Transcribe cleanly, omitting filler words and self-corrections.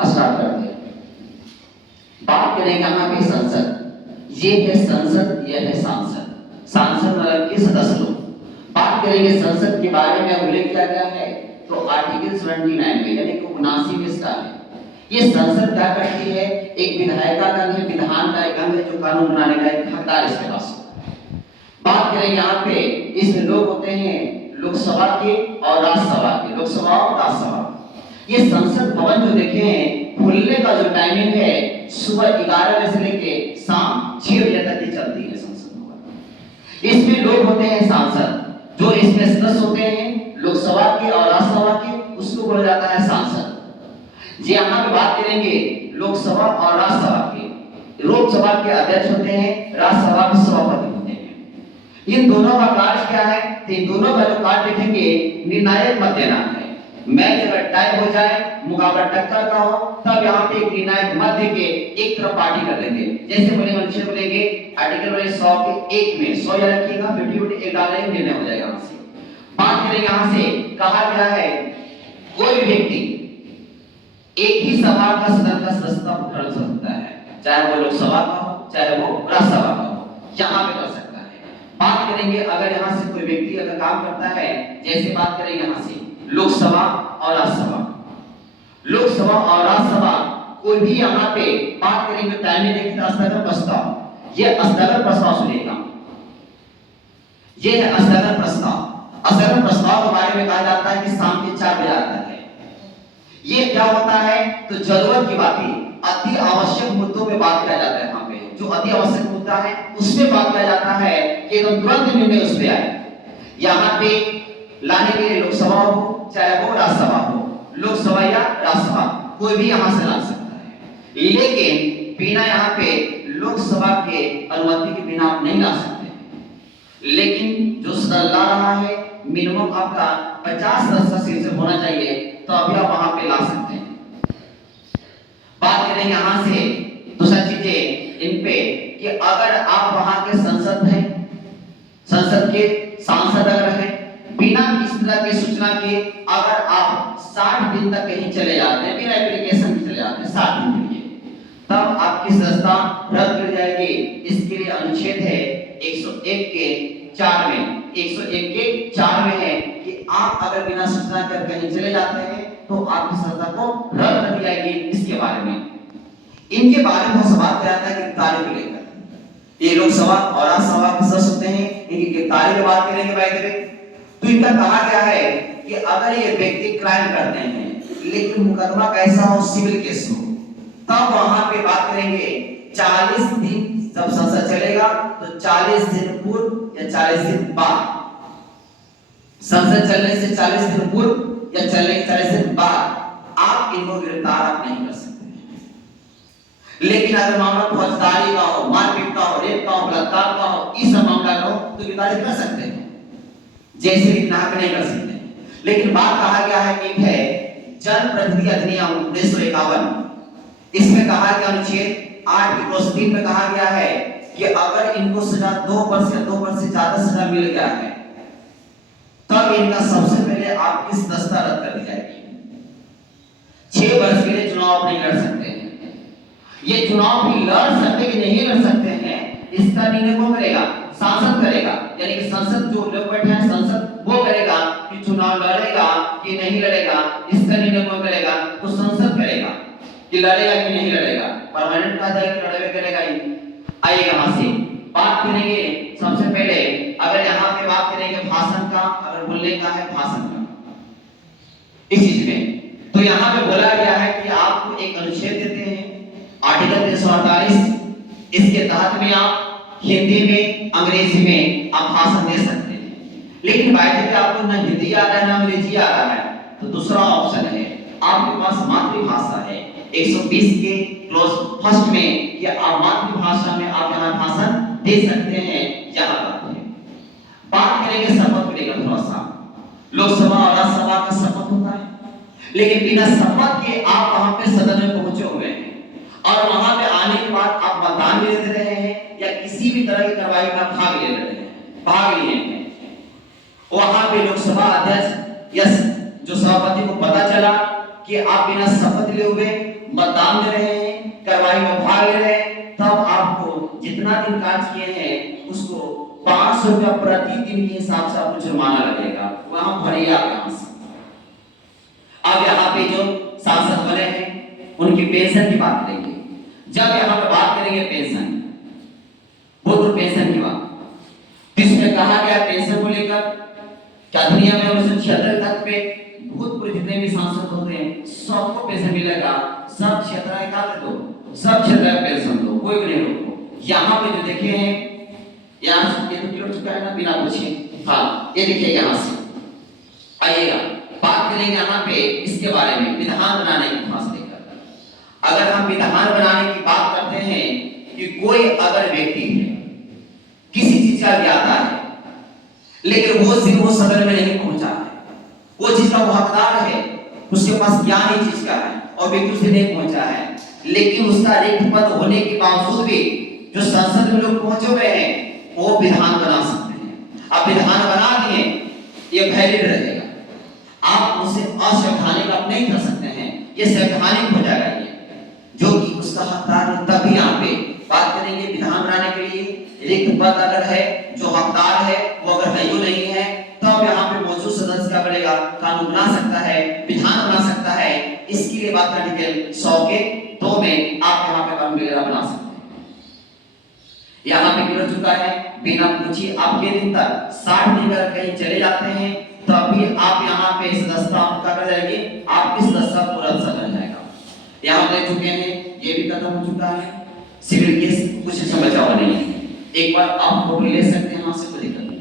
Start करते हैं। बात करेंगे यहाँ पे संसद। ये है संसद, यह है सांसद। सांसद मतलब के सदस्य लोग। बात करेंगे संसद के बारे में उल्लेख किया गया है तो आर्टिकल 79 में यानी कि 79वें स्टार है। ये संसद क्या करती है? एक विधायिका का है, विधान का एक अंग है जो कानून बनाने का एक हकदार इसके पास। बात करें यहाँ पे इसमें लोग होते हैं लोकसभा के और राज्यसभा के, लोकसभा और राज्यसभा। ये संसद भवन जो देखे हैं खुलने का जो टाइमिंग है सुबह 11 बजे से लेके शाम 6 बजे तक की चलती है संसद भवन। इसमें लोग होते हैं सांसद, जो इसमें सदस्य होते हैं लोकसभा के और राज्यसभा के, उसको बोला जाता है सांसद। जी यहाँ पे बात करेंगे लोकसभा और राज्यसभा के। लोकसभा के अध्यक्ष होते हैं, राज्यसभा के सभापति होते हैं। इन दोनों का कार्य क्या है? तो इन दोनों का जो कार्य देखेंगे निर्णायक मत देना है। मैच अगर टाई हो जाए, मुकाबला टक्कर का हो, तब यहाँ पे एक निर्णायक मत देके एक तरफ पार्टी कर देंगे। जैसे बोलेंगे अनुच्छेद बोलेंगे आर्टिकल 100 के 1 में 100 याद रखिएगा, 50 एक डालेंगे, निर्णय हो जाएगा। यहाँ से बात करेंगे, यहाँ से कहा गया है कोई भी व्यक्ति एक ही सभा का सदन का सदस्यता ग्रहण कर सकता है, चाहे वो लोकसभा का हो चाहे वो राज्यसभा का हो, यहाँ पे कर सकता है। बात करेंगे अगर यहाँ से कोई व्यक्ति अगर काम करता है, जैसे बात करेंगे यहाँ से लोकसभा और राज्यसभा, लोकसभा और राज्यसभा कोई भी यहाँ पे बात करेंगे टाइम देखिए स्थगन प्रस्ताव। ये स्थगन प्रस्ताव सुनिएगा, ये है स्थगन प्रस्ताव। स्थगन प्रस्ताव के बारे में कहा जाता है कि शाम के 4 बजे आता है। ये क्या होता है? तो जरूरत की बातें, अति आवश्यक मुद्दों पे बात किया जाता है। यहाँ पे जो अति आवश्यक मुद्दा है उस पे बात किया जाता है कि एकदम तुरंत निर्णय उस पे आए। यहाँ पे लाने के लिए लोकसभा हो चाहे वो राज्यसभा हो, लोकसभा या राज्यसभा कोई भी यहाँ से ला सकता है, लेकिन बिना यहाँ पे लोकसभा के अनुमति के बिना आप नहीं ला सकते। लेकिन जो सदन ला रहा है मिनिमम आपका 50 सदस्य से होना चाहिए, तो अभी आप वहां पे ला सकते हैं। बात करेंगे यहाँ से दूसरा चीजें इन पे कि अगर आप वहां के संसद हैं, संसद के सांसद अगर हैं, बिना किसी तरह की सूचना के अगर आप 60 दिन तक कहीं चले जाते हैं, बिना एप्लीकेशन के चले जाते हैं 60 दिन के लिए, तब आपकी सदस्यता रद्द कर जाएगी। इसके लिए अनुच्छेद है 101 के 4 में, 101 के 4 में है कि आप अगर बिना सूचना कर कहीं चले जाते हैं तो आपकी सदस्यता को रद्द कर दी जाएगी। इसके बारे में इनके बारे में सवाल किया जाता है गिरफ्तारी को लेकर। ये लोकसभा और राज्यसभा के सदस्य होते हैं, इनकी गिरफ्तारी की बात करेंगे भाई। तो इनका कहा गया है कि अगर ये व्यक्ति क्राइम करते हैं लेकिन मुकदमा कैसा हो, सिविल केस हो, तब वहां पे बात करेंगे 40 दिन जब संसद चलेगा तो 40 दिन पूर्व या 40 दिन बाद, संसद चलने से 40 दिन पूर्व या चलने के 40 दिन बाद आप इनको गिरफ्तार आप नहीं कर सकते। लेकिन अगर मामला फौजदारी का हो, मारपीट का हो, रेप का हो, बलात्कार का हो, इस मामला का हो तो गिरफ्तारी कर सकते हैं, जैसे भी नाक नहीं कर सकते। लेकिन बात कहा गया है कि है जनप्रतिनिधि अधिनियम 1951, इसमें कहा गया अनुच्छेद 8 की क्लॉज 3 में कहा गया है कि अगर इनको सजा 2 वर्ष या 2 वर्ष से ज्यादा सजा मिल गया है तब इनका सबसे पहले आपकी सदस्यता रद्द कर दी जाएगी। 6 वर्ष के लिए चुनाव नहीं लड़ सकते हैं। ये चुनाव भी लड़ सकते कि नहीं लड़ सकते हैं, इसका निर्णय कौन करेगा? सांसद करेगा। यानी कि संसद जो लोग बैठे हैं संसद वो करेगा कि चुनाव लड़ेगा कि नहीं लड़ेगा। इसका निर्णय कौन करेगा? तो संसद करेगा कि लड़ेगा कि नहीं लड़ेगा। परमानेंट का जाएगा लड़ेगा करेगा ही। आइए यहाँ से बात करेंगे सबसे पहले, अगर यहाँ पे बात करेंगे भाषण का, अगर बोलने का है भाषण का इस चीज में, तो यहाँ पे बोला गया है कि आपको एक अनुच्छेद देते हैं आर्टिकल 348, इसके तहत में आप हिंदी में अंग्रेजी में आप भाषण दे सकते हैं। लेकिन बात है कि आपको ना हिंदी आ रहा है ना अंग्रेजी आ रहा है, तो दूसरा ऑप्शन है आपके पास मातृभाषा है 120 के क्लॉज फर्स्ट में कि आप मातृभाषा में आप यहाँ भाषण दे सकते हैं। यहाँ बात करेंगे शपथ को लेकर थोड़ा सा। लोकसभा और राज्यसभा का शपथ होता है, लेकिन बिना शपथ के आप वहां पे सदन में पहुंचे हुए हैं और वहां पे आने के बाद आप मतदान भी दे रहे हैं या किसी भी तरह की कार्रवाई में भाग ले रहे हैं, भाग लिए हैं। वहां पे लोकसभा अध्यक्ष या जो सभापति को पता चला कि आप बिना शपथ लिए हुए मतदान दे रहे हैं, कार्रवाई में भाग ले रहे हैं, तब आपको जितना दिन कार्य किए हैं उसको 500 रुपया प्रति दिन के हिसाब से आपको जुर्माना लगेगा। वहां भरिए आप यहां से। अब यहाँ पे जो सांसद बने हैं उनकी पेंशन की बात करेंगे। जब यहाँ पे बात करेंगे पेंशन, बुजुर्ग पेंशन की बात, इसमें कहा गया पेंशन को लेकर क्या दुनिया में 1976 तक पे भूतपूर्व जितने भी सांसद होते हैं सबको पेंशन मिलेगा। सब क्षेत्र है का दो, सब क्षेत्र में पेंशन दो, कोई भी नहीं रोको। यहाँ पे जो देखे हैं, यहाँ से ये तो क्लियर चुका है ना बिना पूछे। हाँ, ये देखिए यहाँ से आइएगा, बात करेंगे यहाँ पे इसके बारे में विधान बनाने की खास लेकर। अगर हम विधान बनाने की बात करते हैं कि कोई अगर व्यक्ति है किसी चीज का ज्ञाता है लेकिन वो सिर्फ वो सदन में नहीं पहुंचा है, वो चीज का वो हकदार है, उसके पास ज्ञान ही चीज का है और व्यक्ति उसे नहीं पहुंचा है, लेकिन उसका रिक्त पद होने के बावजूद भी जो संसद में लोग पहुंचे हुए हैं वो विधान बना सकते हैं। अब विधान बना दिए, ये वैलिड रहेगा, आप उसे असंवैधानिक आप नहीं कर सकते हैं, ये संवैधानिक हो जाएगा ये, जो कि उसका हकदार है। तभी यहाँ पे बात करेंगे विधान बनाने के लिए रिक्त पद अगर है, जो हकदार है वो अगर है ही नहीं है, तब यहाँ पे मौजूद सदस्य क्या बनेगा, कानून बना सकता है, विधान बना सकता है। इसके लिए बात करने के 100 के 2 में आप यहाँ पे कानून वगैरह बना सकते हैं। यहाँ पे गिर चुका है, बिना पूछे आपके दिन तक 60 दिन अगर कहीं चले जाते हैं तभी आप यहाँ पे सदस्यता आपका कर जाएगी, आपकी सदस्यता पूरा बन जाएगा। यहाँ देख चुके हैं, ये भी खत्म हो चुका है। सिविल केस कुछ समझा हुआ नहीं है, एक बार आप फोटो ले सकते हैं वहां से, कोई दिक्कत